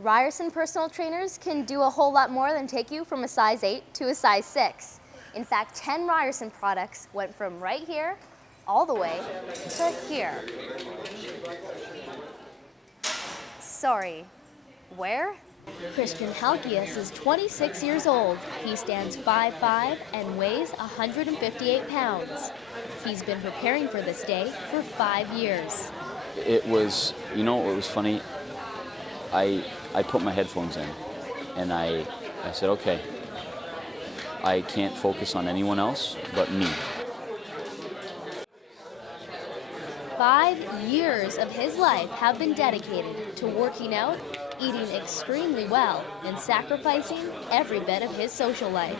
Ryerson personal trainers can do a whole lot more than take you from a size 8 to a size 6. In fact, 10 Ryerson products went from right here all the way to here. Sorry, where? Kristian Halkias is 26 years old. He stands 5'5" and weighs 158 pounds. He's been preparing for this day for 5 years. It was, you know what was funny? I put my headphones in and I said, okay, I can't focus on anyone else but me. 5 years of his life have been dedicated to working out, eating extremely well, and sacrificing every bit of his social life.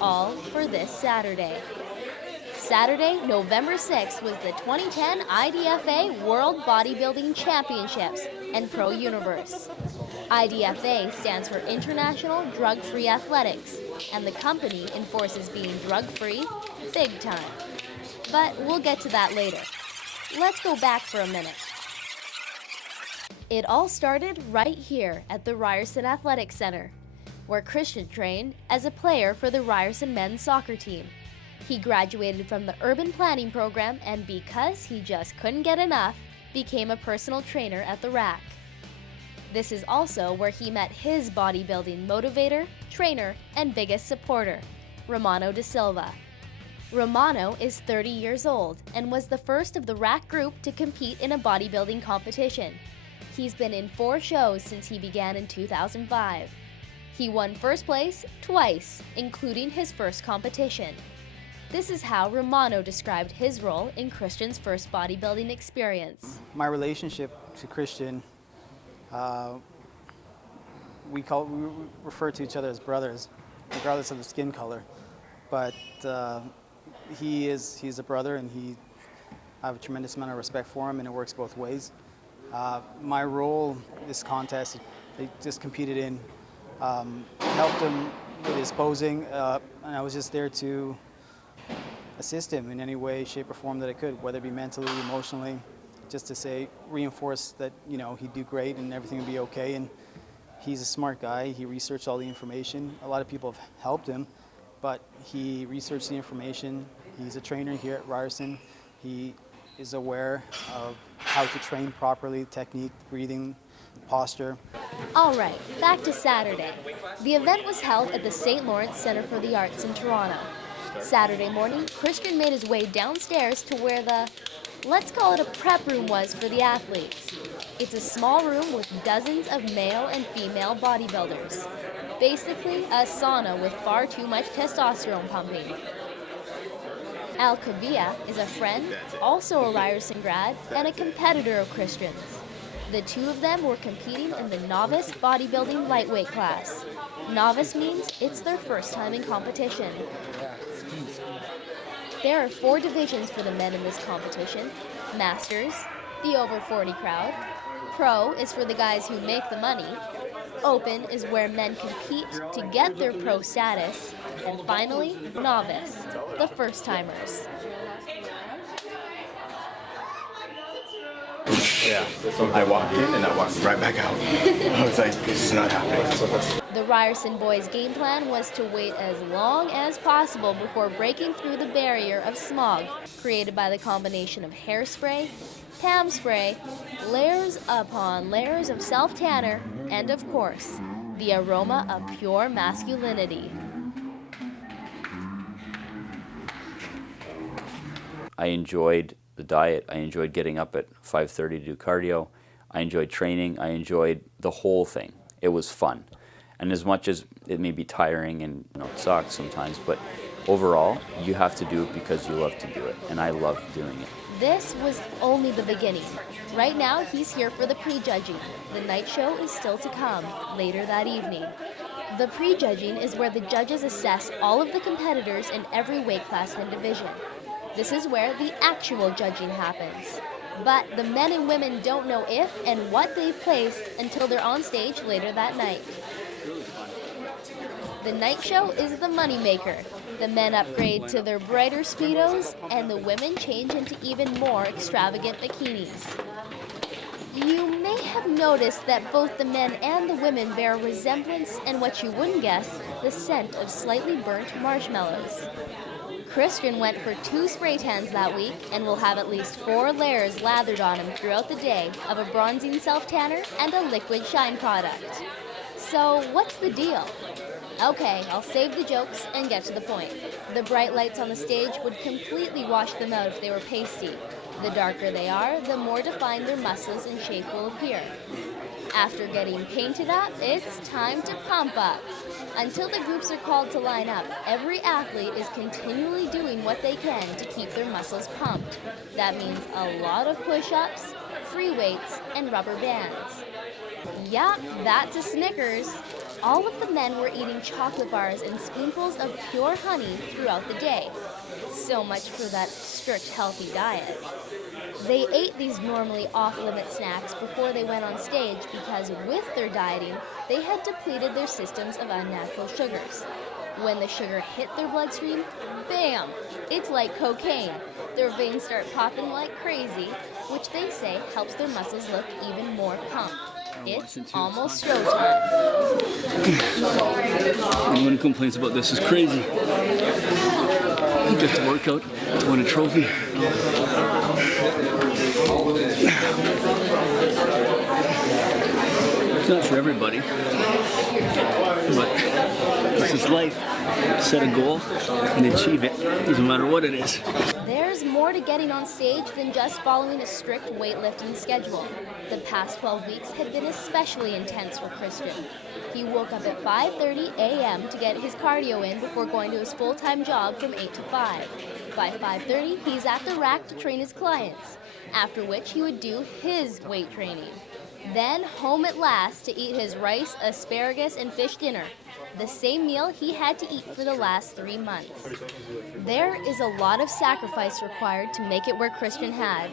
All for this Saturday. Saturday, November 6th was the 2010 IDFA World Bodybuilding Championships and Pro Universe. IDFA stands for International Drug-Free Athletics, and the company enforces being drug-free big time. But we'll get to that later. Let's go back for a minute. It all started right here at the Ryerson Athletics Centre, where Kristian trained as a player for the Ryerson men's soccer team. He graduated from the urban planning program and because he just couldn't get enough, became a personal trainer at the rack. This is also where he met his bodybuilding motivator, trainer, and biggest supporter, Romano da Silva. Romano is 30 years old and was the first of the rack group to compete in a bodybuilding competition. He's been in 4 shows since he began in 2005. He won first place twice, including his first competition. This is how Romano described his role in Kristian's first bodybuilding experience. My relationship to Kristian, we refer to each other as brothers, regardless of the skin color. But he's a brother, and I have a tremendous amount of respect for him, and it works both ways. My role in this contest, I just competed in, helped him with his posing, and I was just there to assist him in any way, shape, or form that I could, whether it be mentally, emotionally, just to reinforce that, you know, he'd do great and everything would be okay. And he's a smart guy. He researched all the information. A lot of people have helped him, but he researched the information. He's a trainer here at Ryerson. He is aware of how to train properly, technique, breathing, posture. All right, back to Saturday. The event was held at the St. Lawrence Centre for the Arts in Toronto. Saturday morning, Kristian made his way downstairs to where the, let's call it a prep room, was for the athletes. It's a small room with dozens of male and female bodybuilders. Basically, a sauna with far too much testosterone pumping. Al Kavia is a friend, also a Ryerson grad, and a competitor of Kristian's. The two of them were competing in the Novice bodybuilding lightweight class. Novice means it's their first time in competition. There are 4 divisions for the men in this competition. Masters, the over 40 crowd. Pro is for the guys who make the money. Open is where men compete to get their pro status. And finally, Novice, the first-timers. Yeah, I walked in and I walked right back out. I was like, this is not happening. The Ryerson boys' game plan was to wait as long as possible before breaking through the barrier of smog created by the combination of hairspray, PAM spray, layers upon layers of self-tanner, and of course, the aroma of pure masculinity. I enjoyed the diet. I enjoyed getting up at 5:30 to do cardio. I enjoyed training. I enjoyed the whole thing. It was fun. And as much as it may be tiring and, you know, it sucks sometimes, but overall, you have to do it because you love to do it. And I love doing it. This was only the beginning. Right now, he's here for the prejudging. The night show is still to come, later that evening. The prejudging is where the judges assess all of the competitors in every weight class and division. This is where the actual judging happens. But the men and women don't know if and what they've placed until they're on stage later that night. The night show is the moneymaker. The men upgrade to their brighter Speedos, and the women change into even more extravagant bikinis. You may have noticed that both the men and the women bear a resemblance and what you wouldn't guess, the scent of slightly burnt marshmallows. Kristian went for 2 spray tans that week and will have at least 4 layers lathered on him throughout the day of a bronzing self-tanner and a liquid shine product. So what's the deal? Okay, I'll save the jokes and get to the point. The bright lights on the stage would completely wash them out if they were pasty. The darker they are, the more defined their muscles and shape will appear. After getting painted up, it's time to pump up. Until the groups are called to line up, every athlete is continually doing what they can to keep their muscles pumped. That means a lot of push-ups, free weights, and rubber bands. Yup, that's a Snickers. All of the men were eating chocolate bars and spoonfuls of pure honey throughout the day. So much for that strict healthy diet. They ate these normally off-limit snacks before they went on stage because with their dieting, they had depleted their systems of unnatural sugars. When the sugar hit their bloodstream, bam! It's like cocaine. Their veins start popping like crazy, which they say helps their muscles look even more pumped. It's almost showtime. Anyone who complains about this is crazy. Just a workout to win a trophy. It's not for everybody, but this is life. Set a goal and achieve it, doesn't matter what it is. There's more to getting on stage than just following a strict weightlifting schedule. The past 12 weeks had been especially intense for Kristian. He woke up at 5:30 a.m. to get his cardio in before going to his full-time job from 8 to 5. By 5:30, he's at the rack to train his clients, after which he would do his weight training. Then home at last to eat his rice, asparagus, and fish dinner, the same meal he had to eat for the last 3 months. There is a lot of sacrifice required to make it where Kristian had.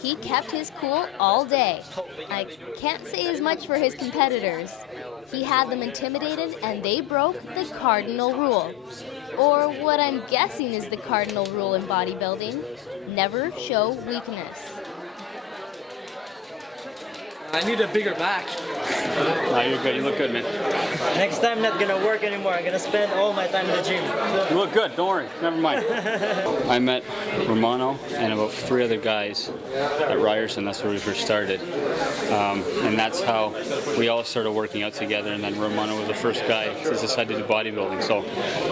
He kept his cool all day. I can't say as much for his competitors. He had them intimidated and they broke the cardinal rule. Or what I'm guessing is the cardinal rule in bodybuilding: never show weakness. I need a bigger back. Oh, you're good. You look good, man. Next time, not gonna work anymore. I'm gonna spend all my time in the gym. You look good. Don't worry. Never mind. I met Romano and about 3 other guys at Ryerson. That's where we first started. And that's how we all started working out together. And then Romano was the first guy to decide to do bodybuilding. So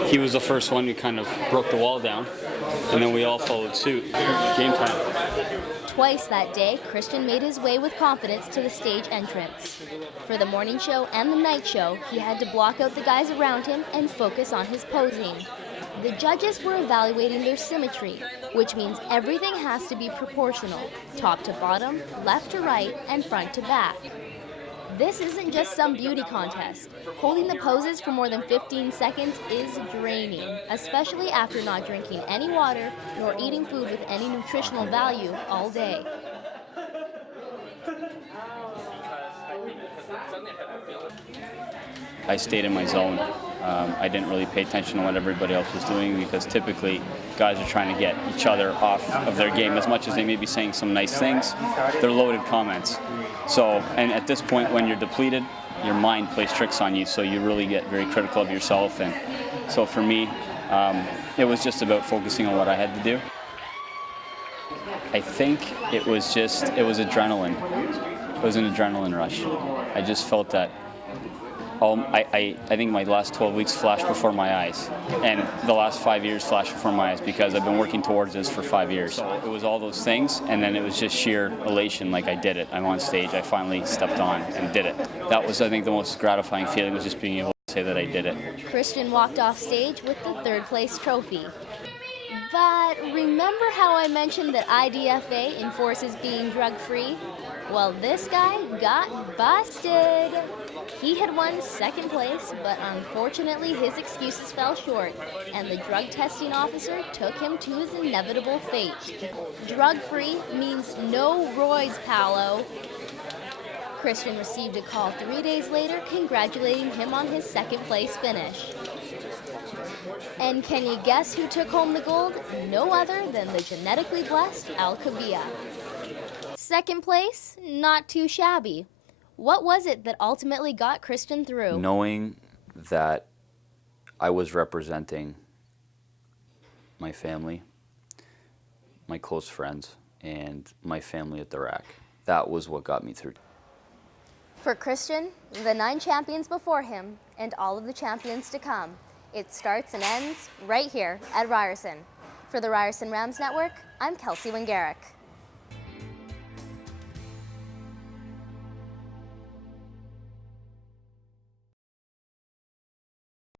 he was the first one who kind of broke the wall down. And then we all followed suit. Game time. Twice that day, Kristian made his way with confidence to the stage entrance. For the morning show and the night show, he had to block out the guys around him and focus on his posing. The judges were evaluating their symmetry, which means everything has to be proportional, top to bottom, left to right, and front to back. This isn't just some beauty contest. Holding the poses for more than 15 seconds is draining, especially after not drinking any water nor eating food with any nutritional value all day. I stayed in my zone. I didn't really pay attention to what everybody else was doing because typically guys are trying to get each other off of their game. As much as they may be saying some nice things, they're loaded comments. So, and at this point when you're depleted, your mind plays tricks on you, so you really get very critical of yourself. And so for me, it was just about focusing on what I had to do. I think it was adrenaline. It was an adrenaline rush. I just felt that I think my last 12 weeks flashed before my eyes, and the last 5 years flashed before my eyes because I've been working towards this for 5 years. So it was all those things, and then it was just sheer elation, like I did it. I'm on stage, I finally stepped on and did it. That was, I think, the most gratifying feeling, was just being able to say that I did it. Kristian walked off stage with the 3rd place trophy. But remember how I mentioned that IDFA enforces being drug-free? Well, this guy got busted. He had won 2nd place, but unfortunately his excuses fell short, and the drug testing officer took him to his inevitable fate. Drug-free means no roids, palo. Kristian received a call 3 days later congratulating him on his 2nd place finish. And can you guess who took home the gold? No other than the genetically blessed Halkias. 2nd place, not too shabby. What was it that ultimately got Kristian through? Knowing that I was representing my family, my close friends, and my family at the rack. That was what got me through. For Kristian, the 9 champions before him, and all of the champions to come, it starts and ends right here at Ryerson. For the Ryerson Rams Network, I'm Kelsey Wingerak.